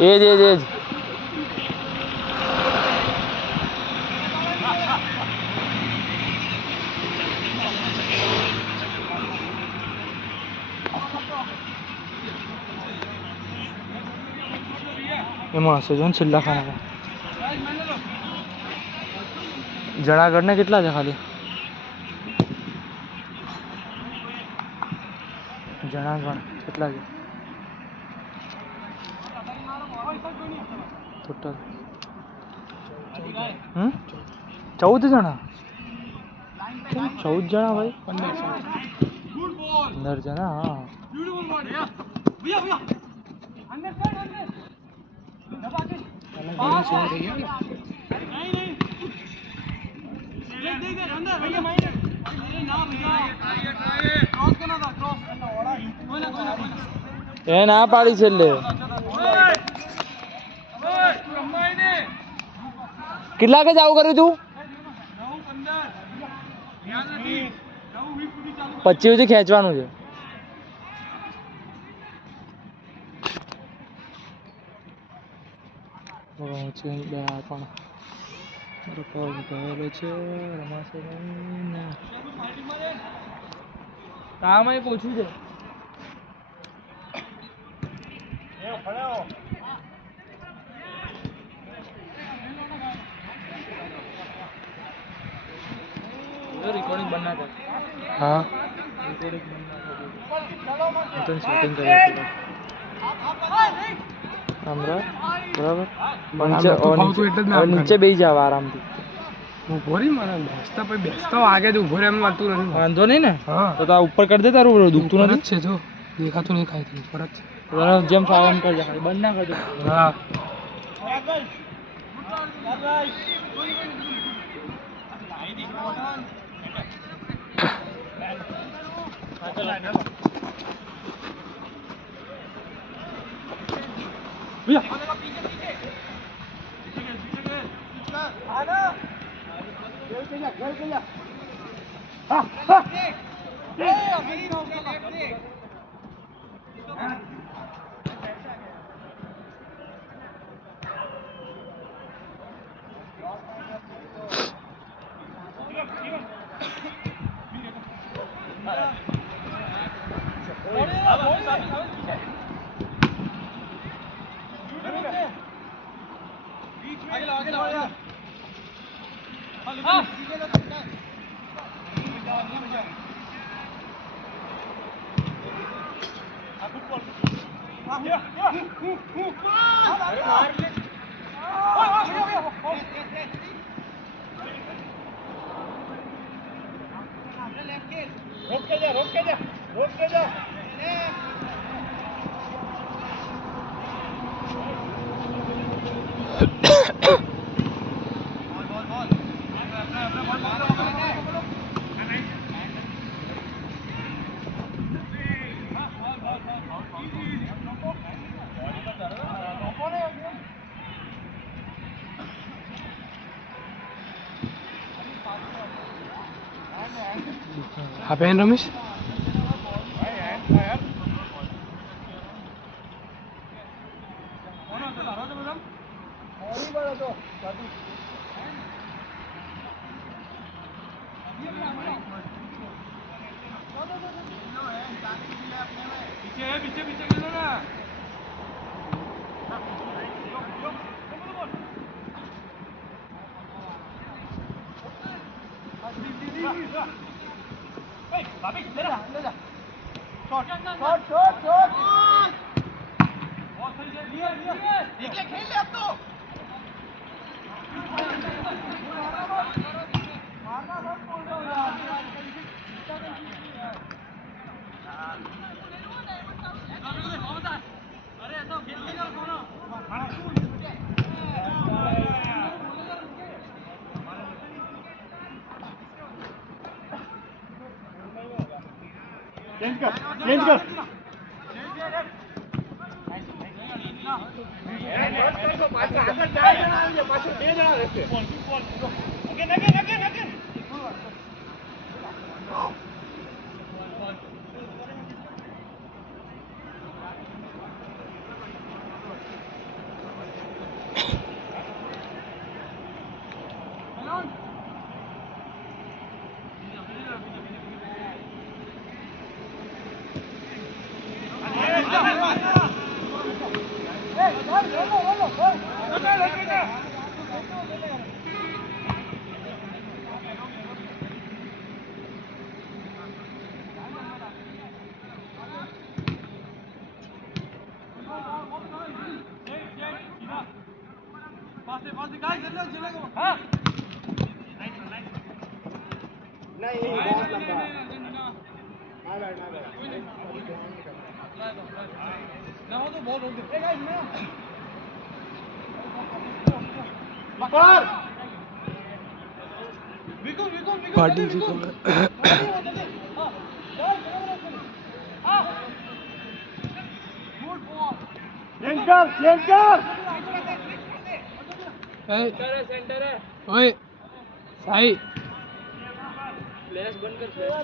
એજ એમાં હશે જો ને છેલ્લા ખાના જણાગઢ ને કેટલા છે ખાલી જણાગઢ કેટલા છે ટોટલ 14 જણા 14 જણા ભાઈ 15 જણા હા એ ના પાડી છેલ્લે કેટલા કે ચાલુ કર્યું તું 25 સુધી ખેંચવાનું છે કામ પૂછ્યું છે रिकॉर्डिंग बनना था हाँ रिकॉर्डिंग बनना था शूटिंग करना हमरा बराबर नीचे બેસી જાવ આરામથી ઉભો રહી મને બેસતા આગે તો ઉભો રહે એમ લાગતું નથી વાંધો નહીં ને હા તો આ ઉપર કરી દે તારું દુખતું નથી છે જો દેખાતું નહીં ખાય ઉપર જ છે જેમ ફાવે એમ કરજે ખાલી બંધ ના કરજો હા रोक के जा Apain Ramesh? पीछे पीछे मिलो ना खेल ले अब तो चेंज कर नहीं बहुत लंबा ना हो तो बहुत होते ए गाइस ना बाहर विको विको विको पार्टी जी को हां good ball centre centre centre है ओए साई फ्लैश बंद कर फ्लैश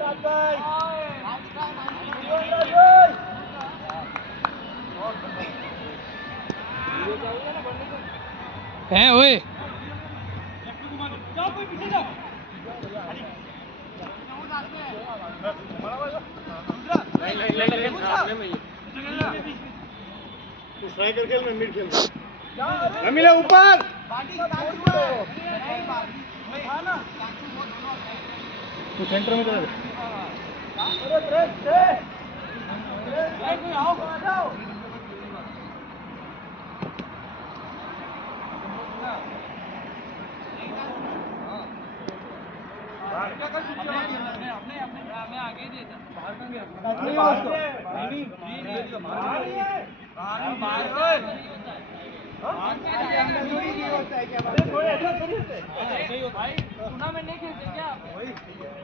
हैं ओए जाओ कोई पीछे जाओ तू स्ट्राइकर खेल मैं मिड खेल मिले ऊपर तू सेंटर में चल मैं आगे देता बाहर कहां गया टूर्नामेंट नहीं खेलते क्या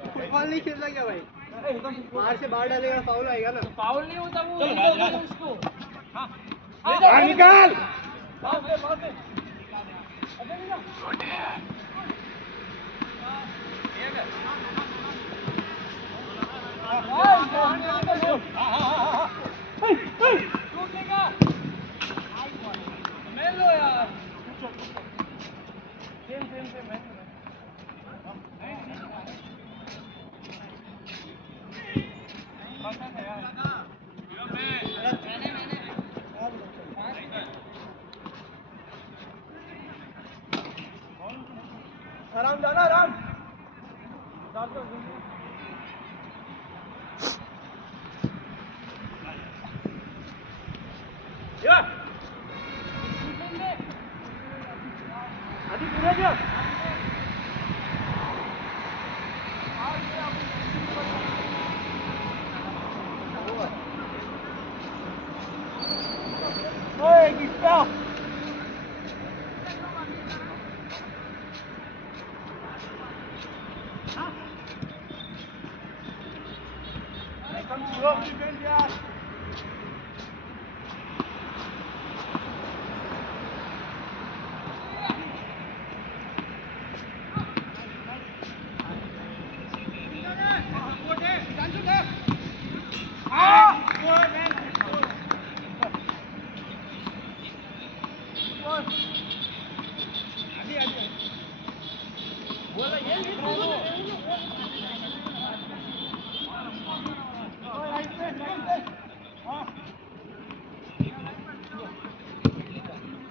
फुटबॉल नहीं खेलता क्या भाई बाहर से बाहर डालेगा फाउल आएगा ना फाउल नहीं होता वो उसको हां निकाल आराम जाना आराम आदि पूरा क्या ओए किसका कम स्लो डिफेंस यार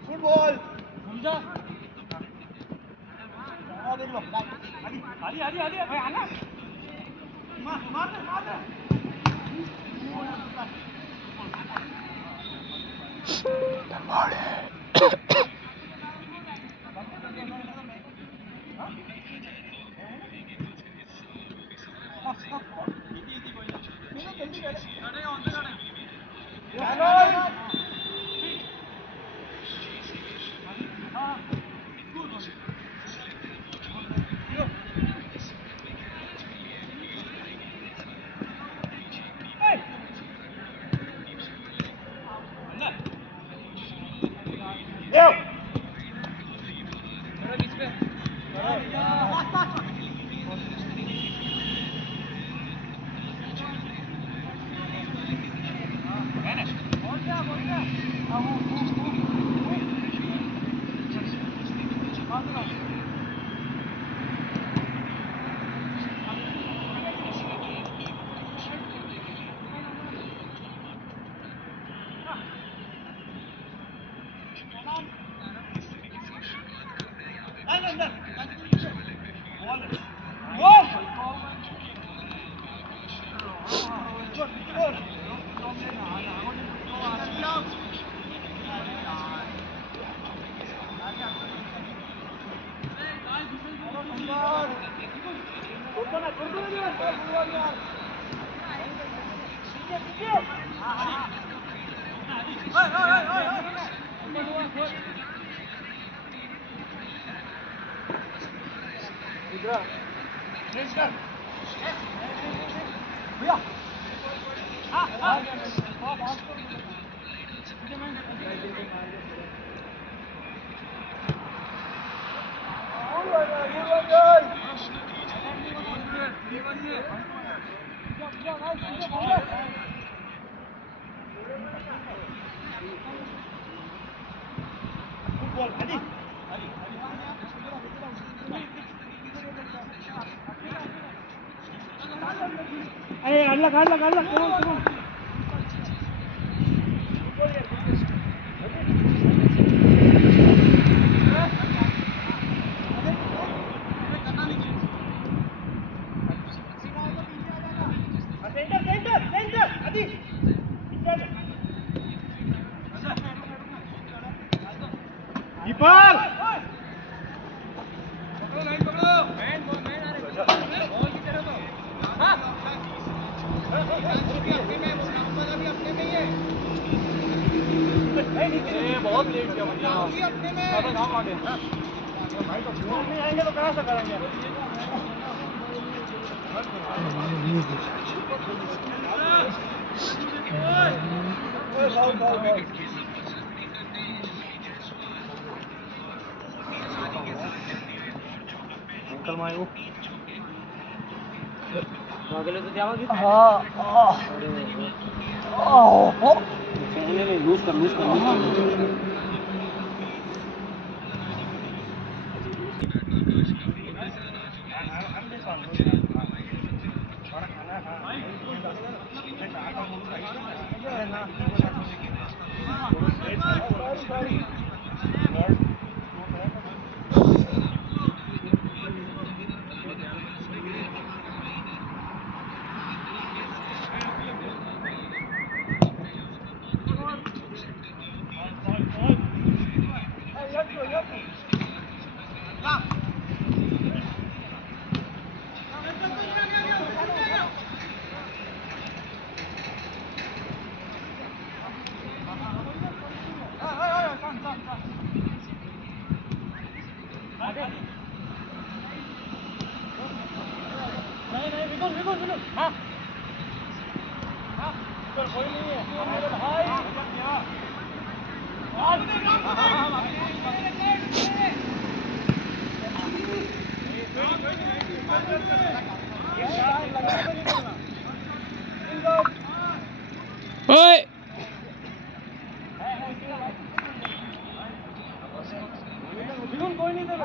फुटबॉल समझा देख लो आदि आदि आदि भाई आना मार मार मार Yeah. अरे काढला बहुत लेट किया अपने में आएंगे तो कहाँ से करेंगे अंकल मायो वागले तो जाओगे हां लूज कर ओए कोई नहीं दे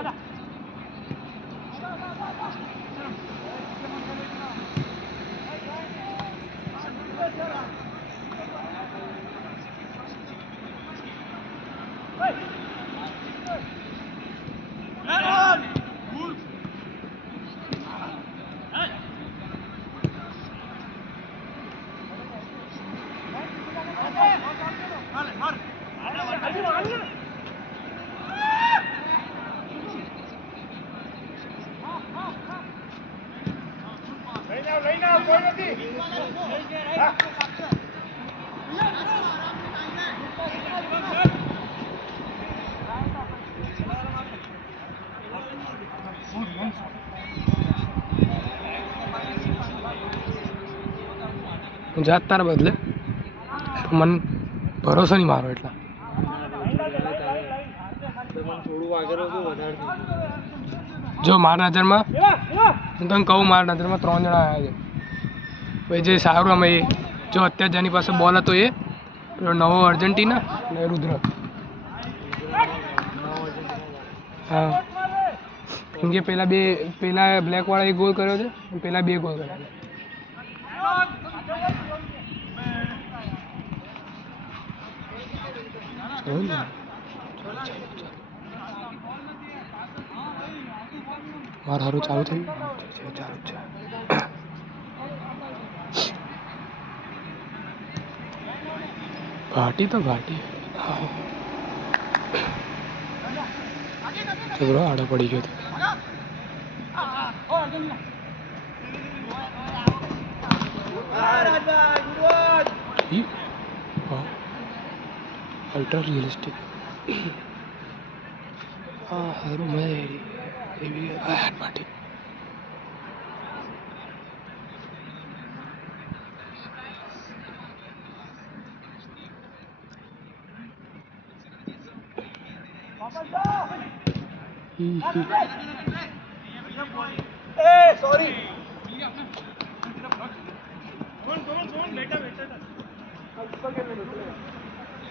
જાત તારા બદલે મન ભરોસો નહીં મારો એટલા જો મારા નજરમાં હું તને કહું મારા નજરમાં 3 જણા આવ્યા છે ભાઈ જે સારું અમે જો અત્યારે જેની પાસે બોલ હતો એ પેલો નવો અર્જેન્ટિના ને રુદ્ર હા કેમ કે પેલા બ્લેક વાળા એક ગોલ કર્યો છે પેલા 2 ગોલ કર્યા છે મારું ચાલુ થયું ચાલુ છે ઘાટી તો ઘાટી છોકરો આડો પડી ગયો અલ્ટ્રા રિયલિસ્ટિક હા સારું મજા આવી એવી માટે सॉरी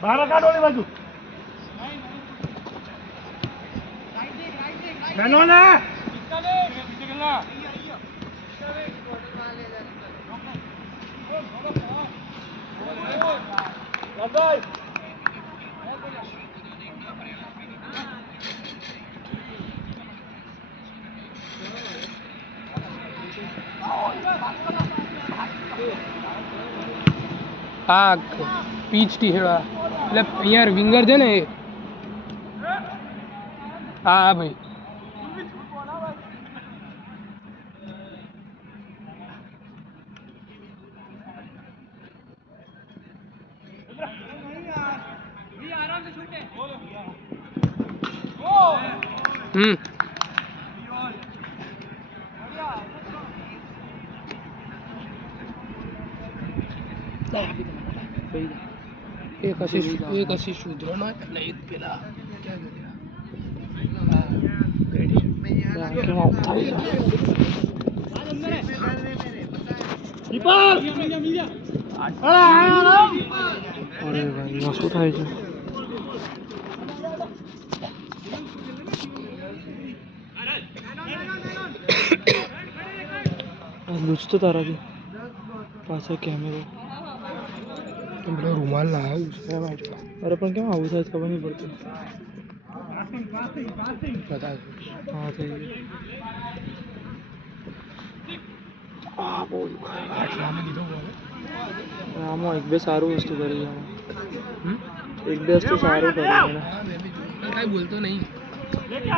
बाहर काट वाली बाजू આ પીચ ટી હેડા એટલે અહીંયા વિંગર છે ને એ હા ભાઈ એક અસી શુદ્રનો એટલે એક પેલા કેમ આઉટ થાય છે અરે ભાઈ એમાં શું થાય છે લૂછતો તારાથી પાછળ કેમેરો પેલો રૂમાલ લાવ્યું છે અરે પણ કેમ આવું થાય ખબર નહીં પડતી હા થઈ ગયું આમાં એક બે સારું વસ્તુ કરી એક બે વસ્તુ સારું કર્યું કાંઈ બોલતો નહીં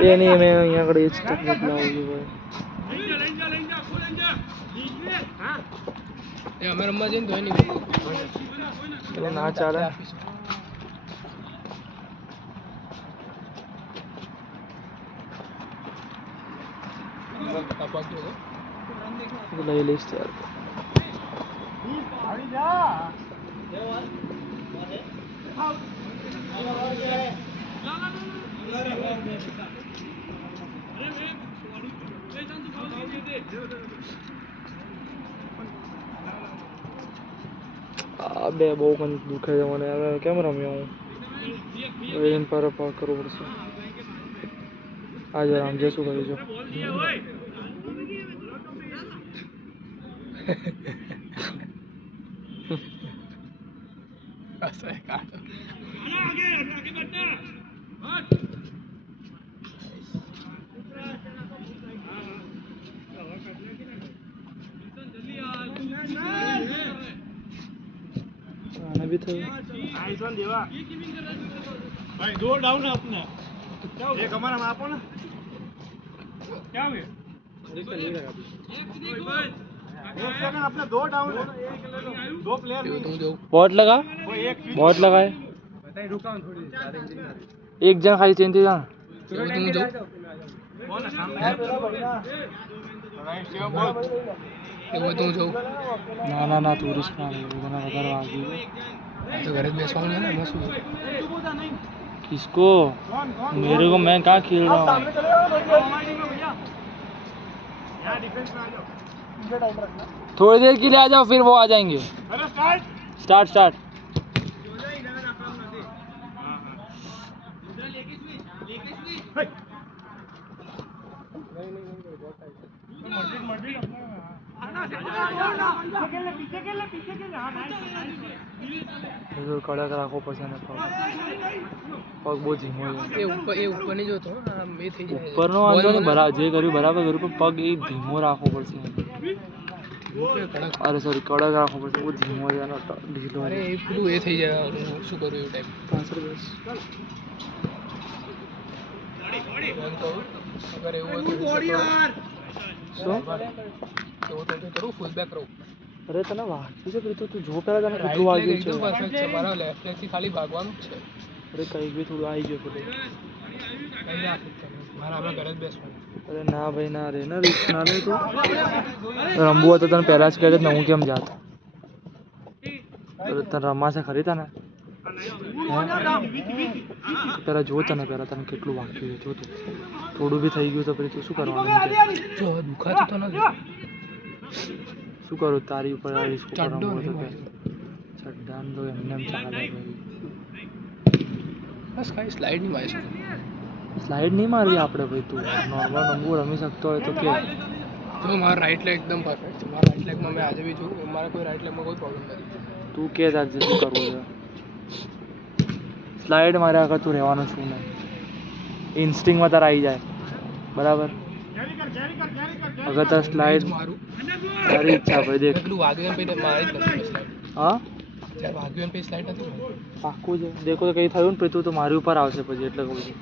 એ નહીં મેં અહીંયા આગળ એ જ તકલીફ લાવું છું ભાઈ અમે રમવા જઈને તો નહીં એટલે ના ચાલે લઈ લઈશ ત્યારે આ બે બહુ કંઈ દુખે છે મને હવે કેમ રમ્યો હું એને પર પાક કરવું પડશે આજે રામજે શું કર્યું છે आना भी था भाई दो डाउन है अपने एक हमारा में आपो ना क्या हुए अपने दो डाउन है दो प्लेयर बहुत लगा बहुत लगा है एक जन खाली चेंज था ના ના ના ટુરિસ્ટ ના બધાને વધારે વાગી તો ઘરે જ બેસવાનું છે ને એમાં શું किसको मेरे को मैं कहाँ खेल रहा हूँ थोड़ी देर के लिए आ जाओ फिर वो आ जाएंगे स्टार्ट स्टार्ट કડક રાખવો પડશે ને પગ બહુ ધીમો છે એ ઉપર નહીં જોતો એ થઈ જાય ઉપરનો વાંધો નહીં બરાબર જે કર્યું બરાબર કર્યું પણ પગ એ ધીમો રાખવો પડશે અરે સોરી કડક રાખવો પડશે બહુ ધીમો છે એનો ઢીલો અરે એ પેલું એ થઈ જાય શું કરું એવું ટાઈપ પાછળ બસ અગર એવું શું કરું ફૂલ બેક રહું અરે તને વાગ્યું છે પ્રીતુ તું જો પહેલા તને કેટલું વાગ્યું છે પરફેક્ટ છે મારા લેફ્ટ લેગથી ખાલી ભાગવાનું જ છે અરે કંઈક બી થોડું આવી ગયું પેલું મારા હમણાં ઘરે જ બેસવાનું અરે ના ભાઈ ના રે ના રિસ્ક ના લે તું રમવું હોય તો તને પહેલાં જ કહે ને હું કેમ જાત અરે તને રમાશે ખરી તને પેલા જો તને કેટલું વાગ્યું છે, જો તું થોડું બી થઈ ગયું તો પછી તું શું કરવાનું? જો દુખાતું તો નથી, શું કરું? તારી ઉપર ચડ્ડાન તો એમને ચાલે ભાઈ. બસ કાંઈ સ્લાઇડ નહીં મારી શકતો. સ્લાઇડ નહીં મારવી આપણે ભાઈ. તું નોર્મલ રમવું રમી શકતો હોય તો કે. જો મારા રાઈટ લેગ એકદમ પરફેક્ટ છે. મારા રાઈટ લેગમાં મેં આજે બી જોયું, મારા કોઈ રાઈટ લેગમાં કોઈ પ્રોબ્લેમ નથી. તું કે તાર જે શું કરવું છે. સ્લાઇડ માર્યા વગર તું રહેવાનું છું નહીં. ઇન્સ્ટિંગમાં તારે આવી જાય બરાબર. અગર તાર સ્લાઇડ મારું તારી ઈચ્છા ભાઈ. દેખ એટલું વાગ્યું એમ પછી મારી જ નથી સ્લાઇડ. હા જ્યારે વાગ્યું એમ પછી સ્લાઇડ નથી પાક્કું છે. દેખો તો કંઈ થયું ને પછી તું તો મારી ઉપર આવશે પછી, એટલે કહું છું.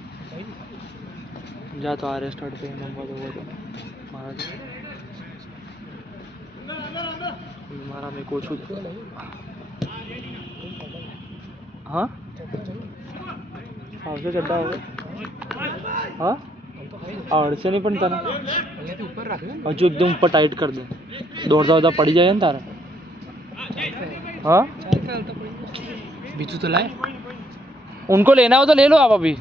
જા તો આ રેસ્ટાર્ટ કરીને નંબર દો તો મારા મેં ઓછું છે. હા આવશે ચડ્ડા હવે. હા આવડશે નહીં પણ તને હજુ એકદમ ઉપર ટાઈટ કરી દે. દોડતા દોડતા પડી જાય ને તારે. हाँ बीजू तो लाए, उनको लेना हो तो ले लो आप अभी.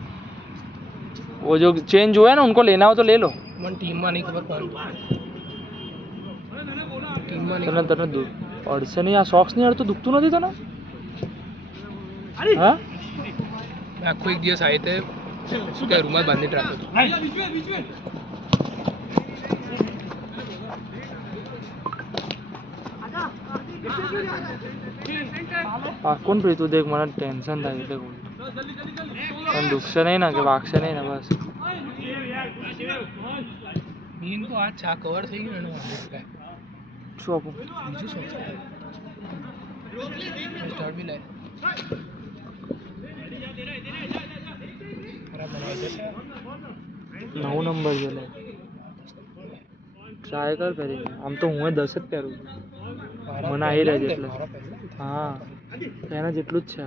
वो जो चेंज हुआ है ना, उनको लेना हो तो ले लो. मन टीम में नहीं खबर कौन टीम में नहीं. तने तने अड़से नहीं. आ सॉक्स नहीं अड़तो दुखતું નથી તને? હા આખો એક દિવસ આયે તે શું કે રૂમાલ બાંધીને રાખ્યો હતો. કોણ ભાઈ તું દેખ મને ટેન્શન થાય એટલે કહું. પણ દુખશે નહીં ને કે વાગશે નહીં ને? બસ મેન તો આ ચા કવર થઈ ગયું ને શું આપું બીજું શું સ્ટાર્ટ બી લાય ખરાબ બનાવી દેશે. 9 નંબર છે લે. ટ્રાય કર પહેરીને. આમ તો હું 10 જ પહેરું છું. મને આવી રહે છે એટલે. હા એના જેટલું જ છે.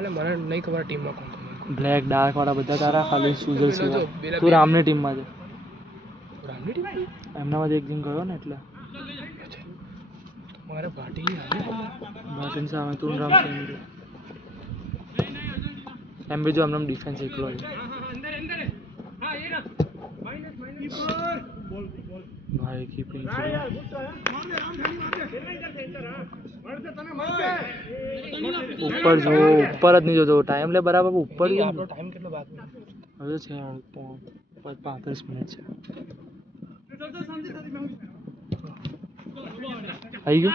મને નહીં ખબર ટીમમાં કોણ બ્લેક ડાર્ક વાળા બધા તારા ખાલી સુજલ સિવાય. તું રામની ટીમમાં છે. એમનામાં એક દિન ગયો ને એટલે મારે ભાટીની સામે તું રામ એમ બી જો એમને ડિફેન્સ એકલો છે ભાઈ. કીપિંગ ઉપર જો ઉપર જ નહીં જોતો. ટાઈમ લે બરાબર ઉપર. ટાઈમ કેટલો બાકી હવે છે? 35 મિનિટ છે. આવી ગયું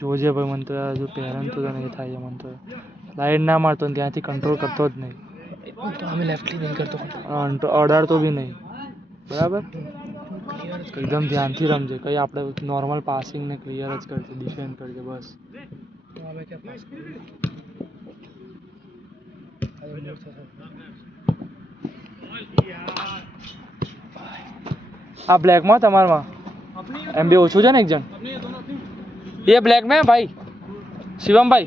જોજે ભાઈ. મને તો હજુ પહેરણ તો નહીં થાય. મને તો લાઈટ ના મારતો ને ત્યાંથી કંટ્રોલ કરતો જ નહીં. અમે લેફ્ટલી નહીં કરતો, અડાડતો બી નહીં બરાબર. એકદમ ધ્યાનથી રમજે. કંઈ આપણે નોર્મલ પાસિંગ ને ક્લિયર જ કરજે, ડિફેન્ડ કરજે બસ. આ બ્લેકમાં તમારામાં એમ બી ઓછું છે ને એક જણ. ये ब्लैक में है भाई शिवम भाई.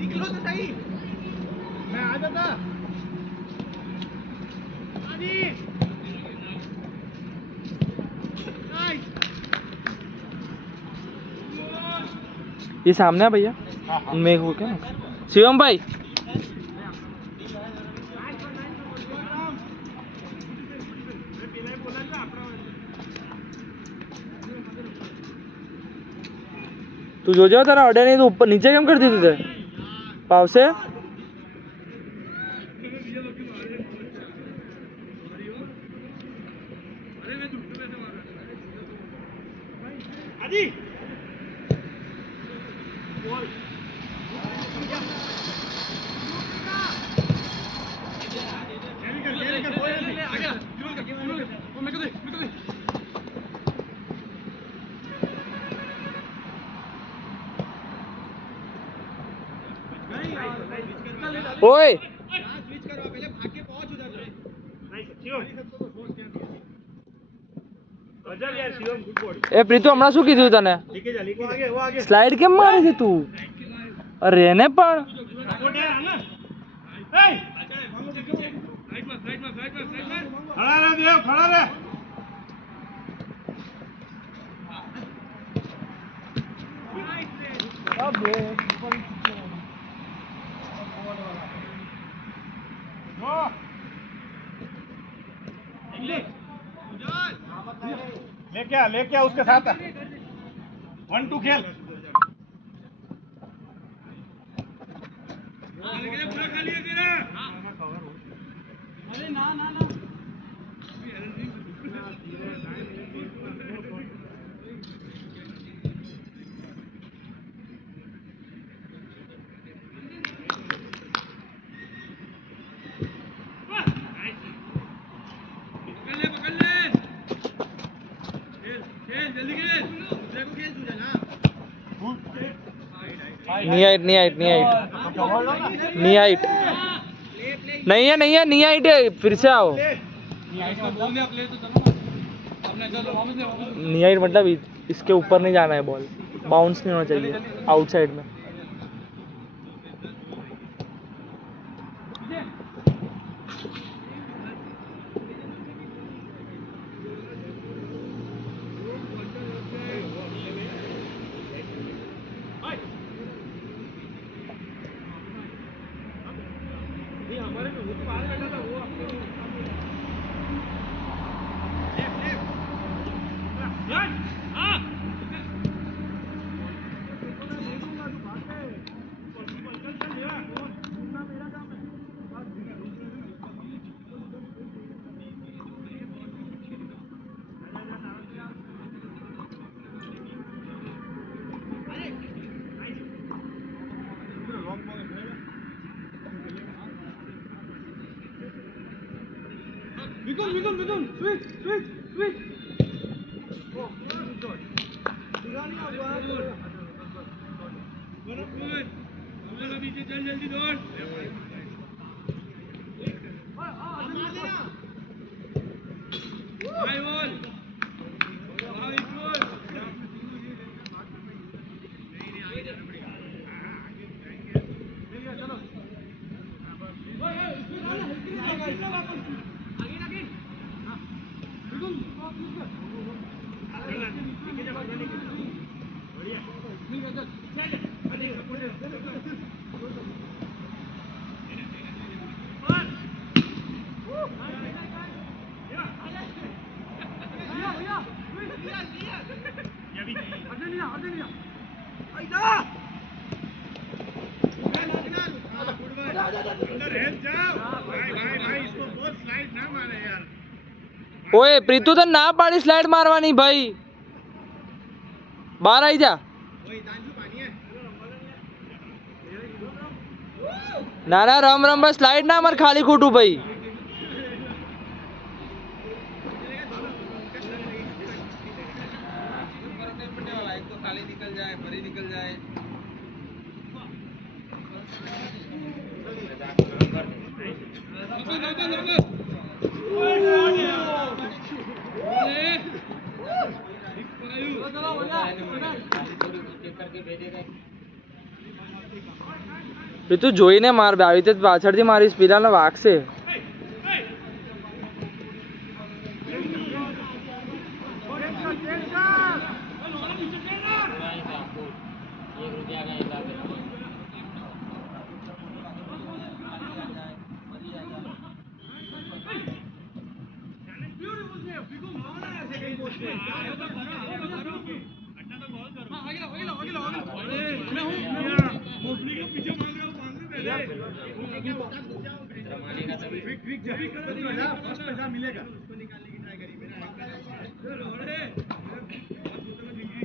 निकलो तो सही, मैं आ जाता. ये सामने है भैया. उनमें हो क्या ना शिवम भाई. તું જોજો તારા અડે નહીં તો ઉપર નીચે કેમ કરી દીધું તે પાવશે. ओए એ પ્રીતુ હમણાં શું કીધું તને સ્લાઇડ કેમ મારે છે તું અરે એને પણ लेके आ उसके साथ 1-2 खेल नहीं हाइट नहीं हाइट है फिर से आओ नहीं हाइट मतलब इसके ऊपर नहीं जाना है बॉल बाउंस नहीं होना चाहिए आउटसाइड में ओए प्रीतु तो ना पाड़ी स्लाइड मारवानी भाई बाहर आई जा ना ना रम रम बस स्लाइड ना मार खाली खोटू भाई તું જોઈને માર બે આવી રીતે પાછળથી મારીશ પેલાને વાગશે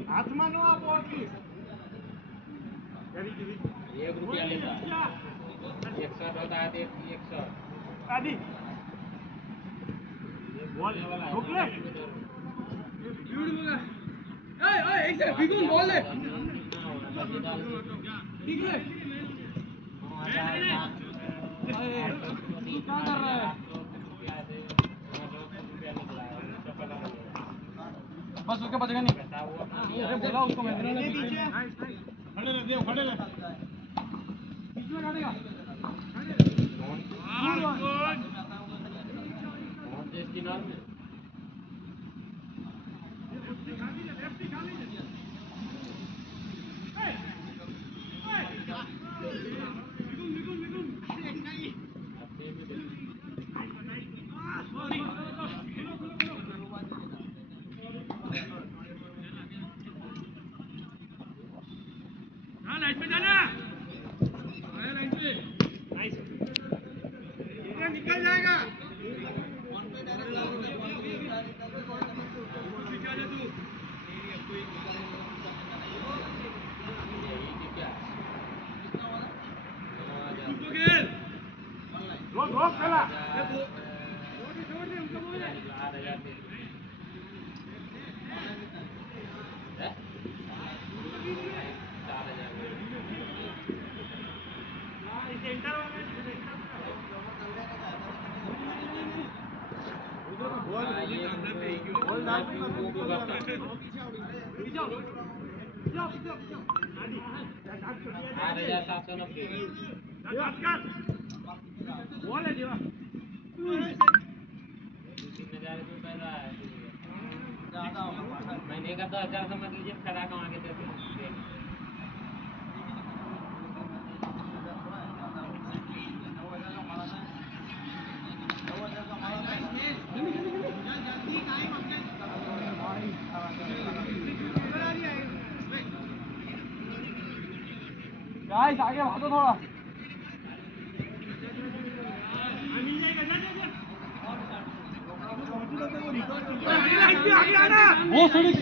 હાથમાં નો આપો પ્લીઝ ₹1 લેતા 100 होता है 100 आदि बॉल ठोकले ब्यूटीफुल ए ए एक से बिगुन बॉल ले ठीक है क्या कर रहा है बस उसके बचेगा नहीं। अरे बोला उसको मैंने खड़े रह देव खड़े रह बीच में काटेगा। लाइट में जाना आया लाइट पे नाइस ये निकल जाएगा रोक चला छोड़ दे उनका बोल महीने का 10,000 समझ लीजिए खड़ा कमा के देते हैं गाइस आगे भागो थोड़ा। वो सीढ़ी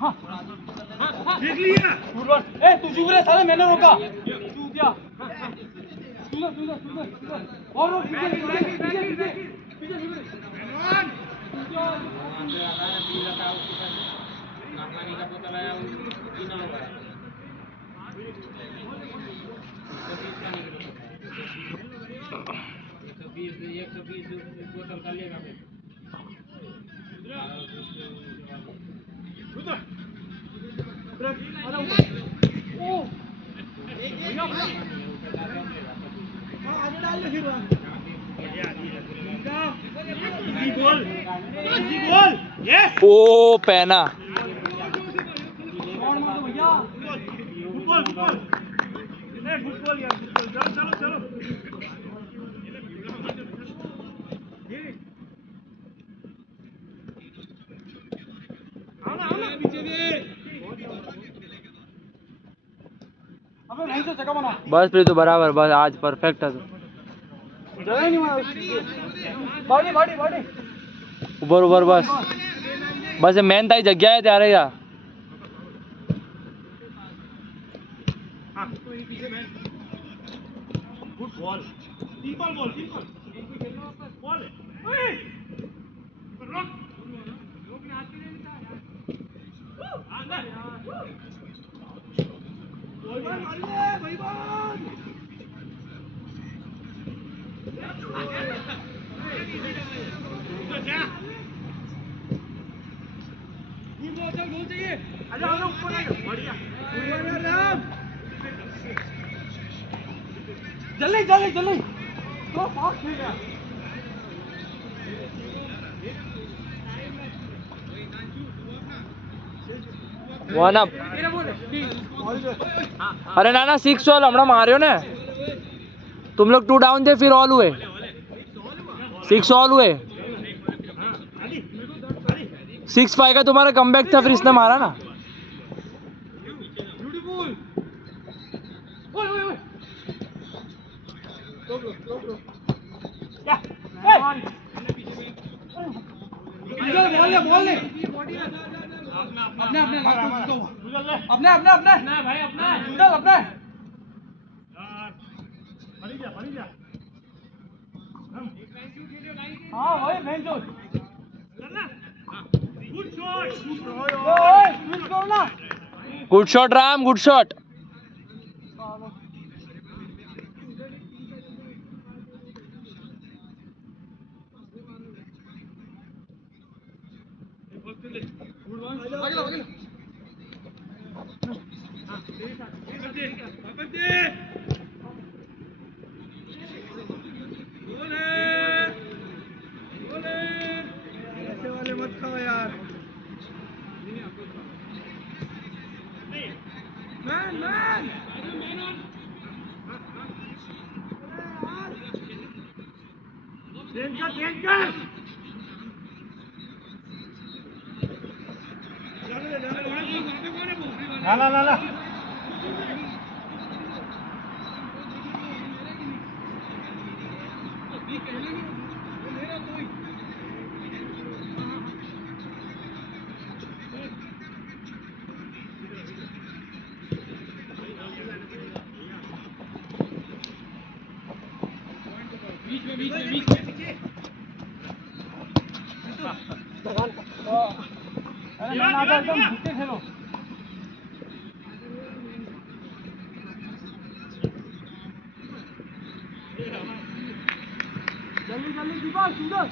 हाँ देख लिया ए तू चुप रहे साले मैंने रोका तू क्या सुन और रोक पीछे पानी का बोतल आया पीना हुआ है 120 बोतल का लेगा ओ पैना फुटबॉल यार फुटबॉल चलो चलो बस फिर तो बराबर बस आज परफेक्ट है ऊपर ऊपर बस मेन ताई जग्या है त्यारे या good ball simple ball simple ball रोक रोकने हाथ में नहीं था बॉल मार ले भाई बॉल क्या गोल चाहिए आजा ऊपर आ बढ़िया राम जल्दी तो फास्ट खेल रहा 1 अप अरे ना 6 ऑल हमने मारियो ने तुम लोग 2 डाउन थे फिर ऑल हुए 6 ऑल हुए 6-5 का तुम्हारा कमबैक था फिर इसने मारा ना अपने भाई अपने हाँ वही भेज दो good shot Ram good shot ऐसे वाले मत खाओ यार। मैन मैन ला जल्दी जल्दी दीपक सुंदर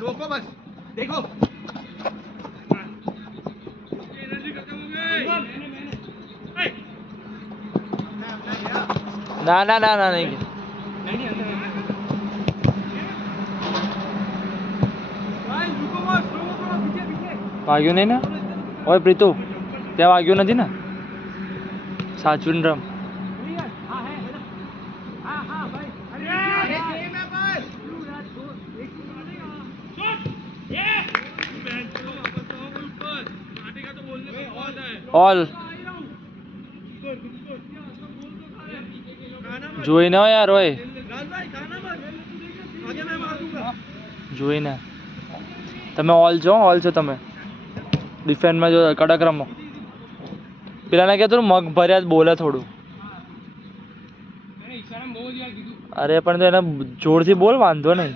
रोको बस देखो ના ના ના ના નહીં વાગ્યું નહીં ને ઓય પ્રીતુ ત્યાં વાગ્યું નથી ને સાચવીને રમ ઓલ જોઈને હો યાર ઓય જોઈને તમે ઓલ છો તમે ડિફેન્ડમાં જો કડક રમો પેલાને કહેતું મગ ભર્યા જ બોલે થોડું અરે પણ તો એને જોરથી બોલ વાંધો નહીં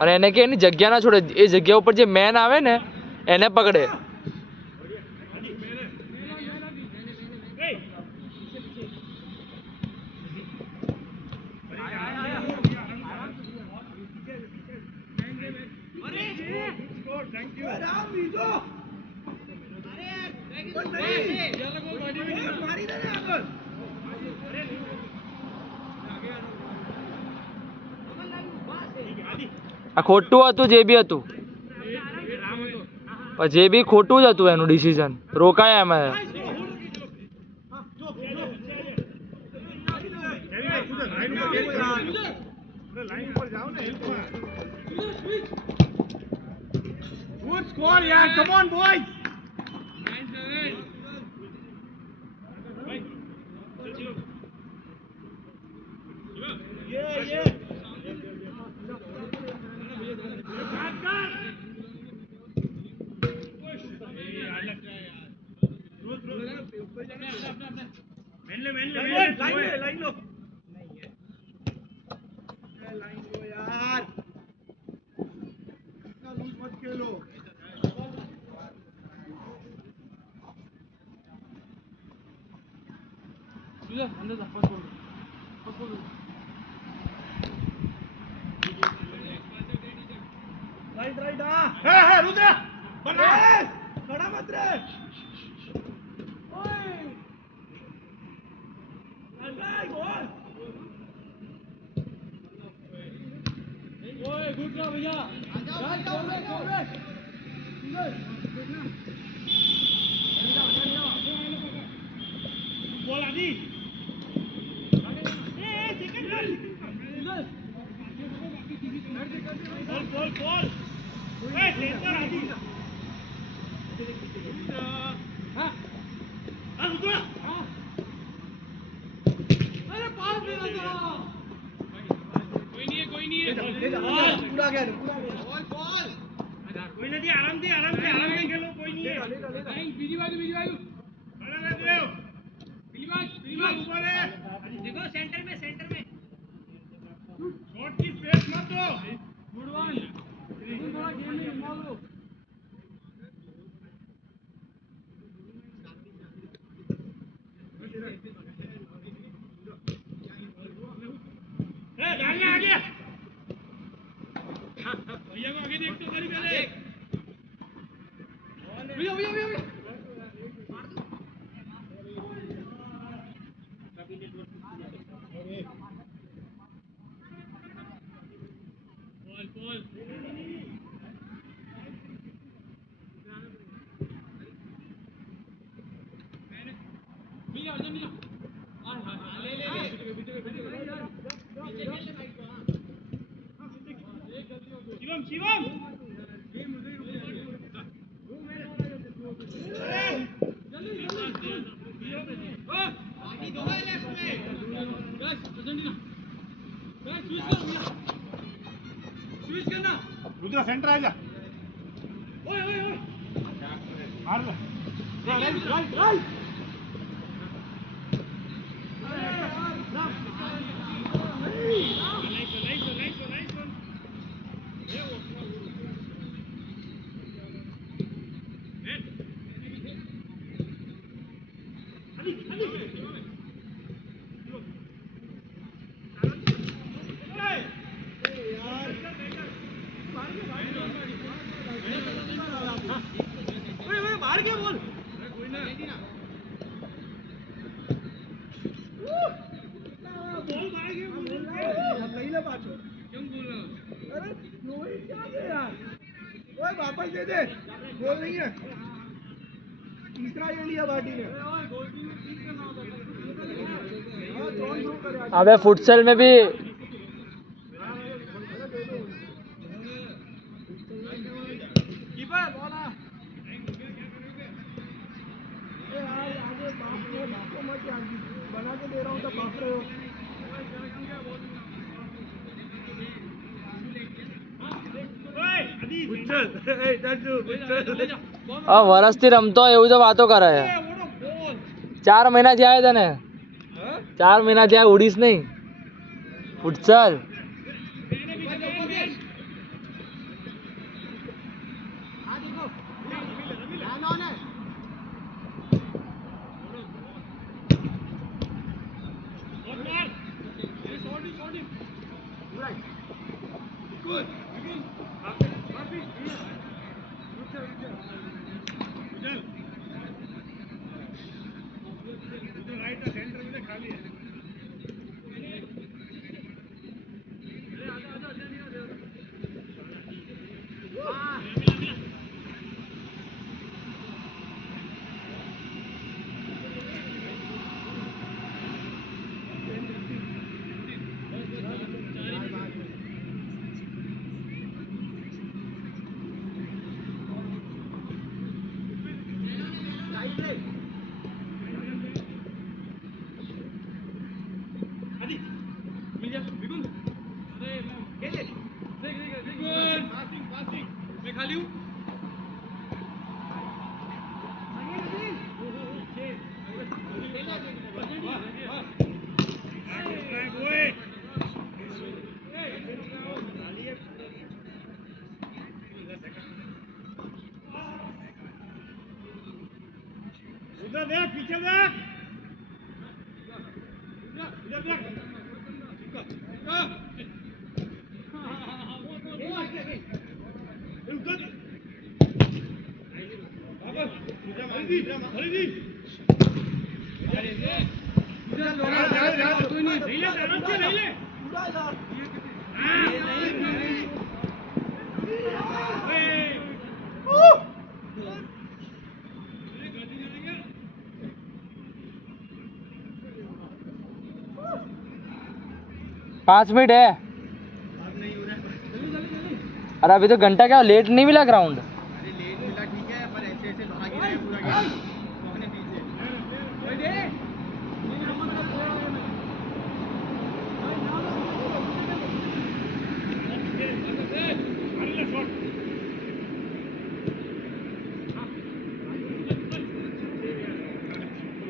અને એને કે એની જગ્યા ના છોડે એ જગ્યા ઉપર જે મેન આવે ને એને પકડે આ ખોટું હતું જે બી હતું જે બી ખોટું જ હતું એનું ડિસિઝન રોકાય એમાં Good score, yeah. Come on, boys. Yeah. Line लो यार इतना लूज मत खेलो राइट है रुद्र बना खड़ा मत रे गुड भैया बोल आदि बोल सेंटर आदि अरे पास दे दो कोई नहीं है पूरा गया बॉल कोई नहीं आराम से खेलो कोई नहीं है नहीं बीजी बाजू खड़ा कर दो बीजी बाजू ऊपर है देखो सेंटर में शॉट की स्पेस मत दो आगे भैया को आगे देख तो करी पहले भैया भैया भैया शिवम शिवम रुद्रा सेंटर आ जा ओए ओए ओए मार ले राइट राइट राइट मार के बोल बोल मार के बोल नहीं ले पाछो क्यों बोल रहा अरे रोहित क्या है यार ओए वापस दे दे गोल नहीं है तीसरा ले लिया बाटी ने अबे फुटसल में भी कीपर बॉल आ आगे बाप को मत यार बना के दे रहा हूं तो बाप रे વરસથી રમતો એવું તો વાતો કરે 4 મહિના થયા તને 4 મહિના થયા ઉડીશ નહીં ફુટસલ मैं खाली हूँ उधर देख पीछे देख उधर देख पाँच मिनट है अरे अभी तो घंटा क्या लेट नहीं मिला ग्राउंड अरे लेट मिला ठीक है पर ऐसे ऐसे भाग ही रहे पूरा गेम अपने पीछे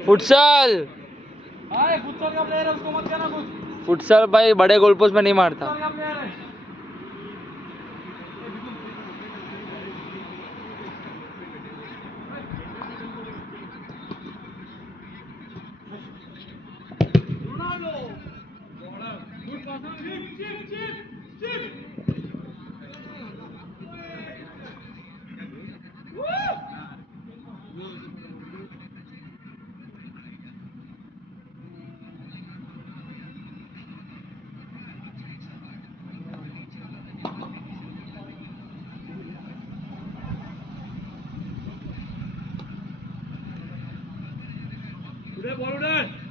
फुटसल फुटबॉल का प्लेयर है उसको मत कहना कुछ फुटसल भाई बड़े गोल पोस्ट में नहीं मारता फुटबॉल का प्लेयर है बॉल उधर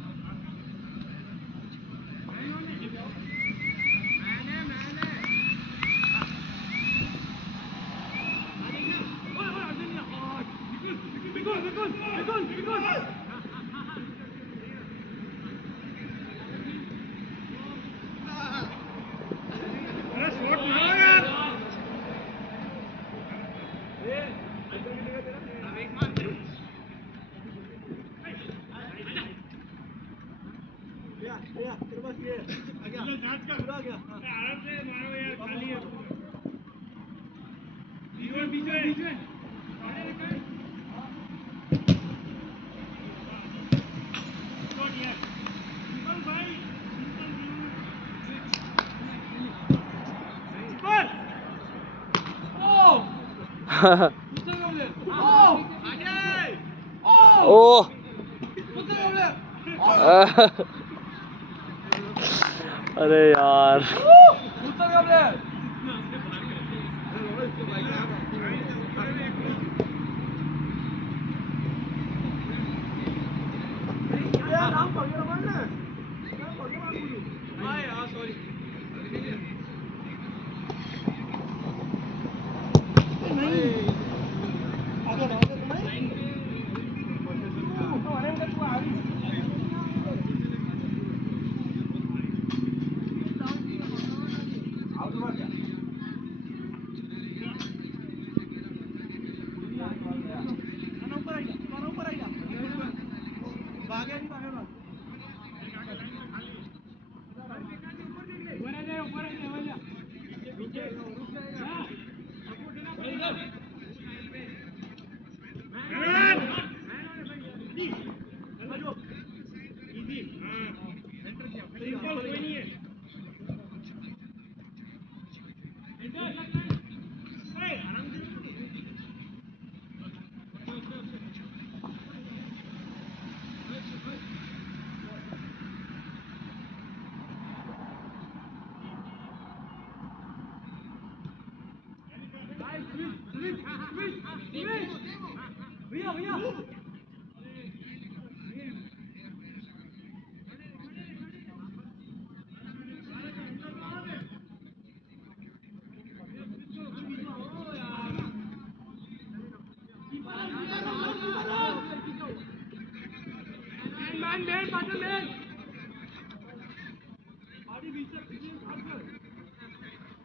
आराम से मारो यार खाली है बीच में ओ अरे यार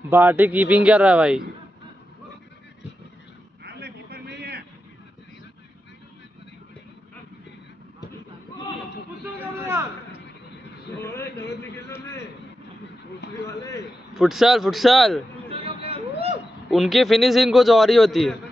बाटी कीपिंग कर रहा है भाई फुटसाल फुटसाल उनकी फिनिशिंग कुछ और ही होती है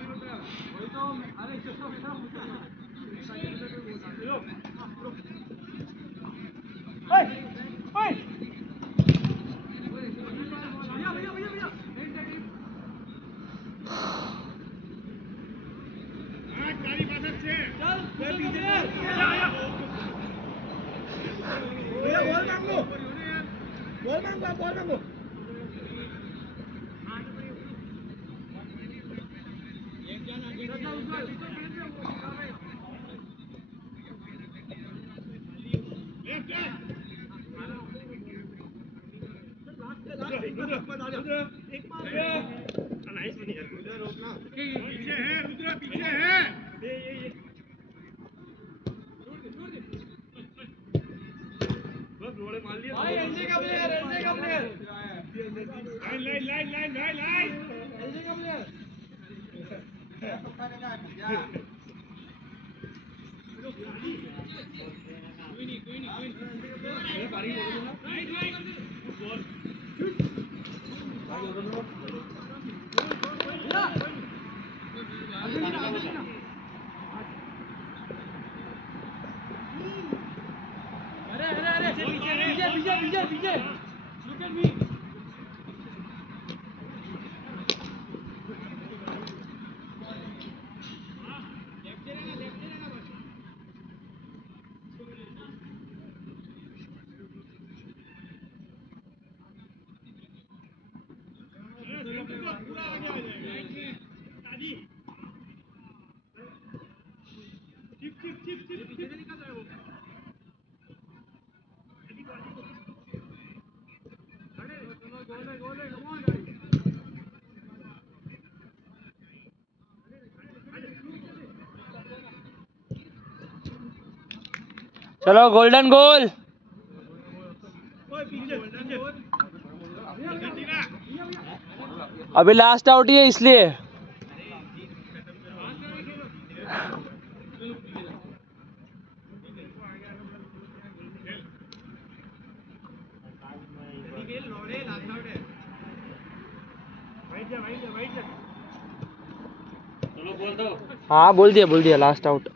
चलो गोल्डन गोल. अभी लास्ट आउट ही है इसलिए. हाँ बोल दिया लास्ट आउट.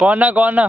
कॉर्नर.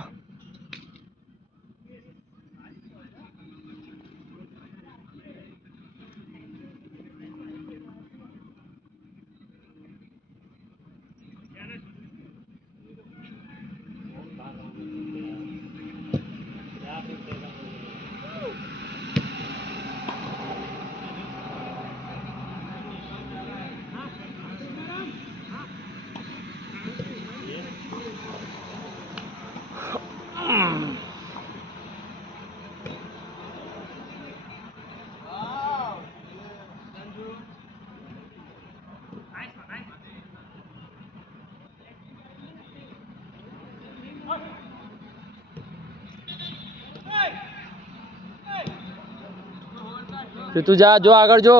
फिर तू जा जो आगे जो.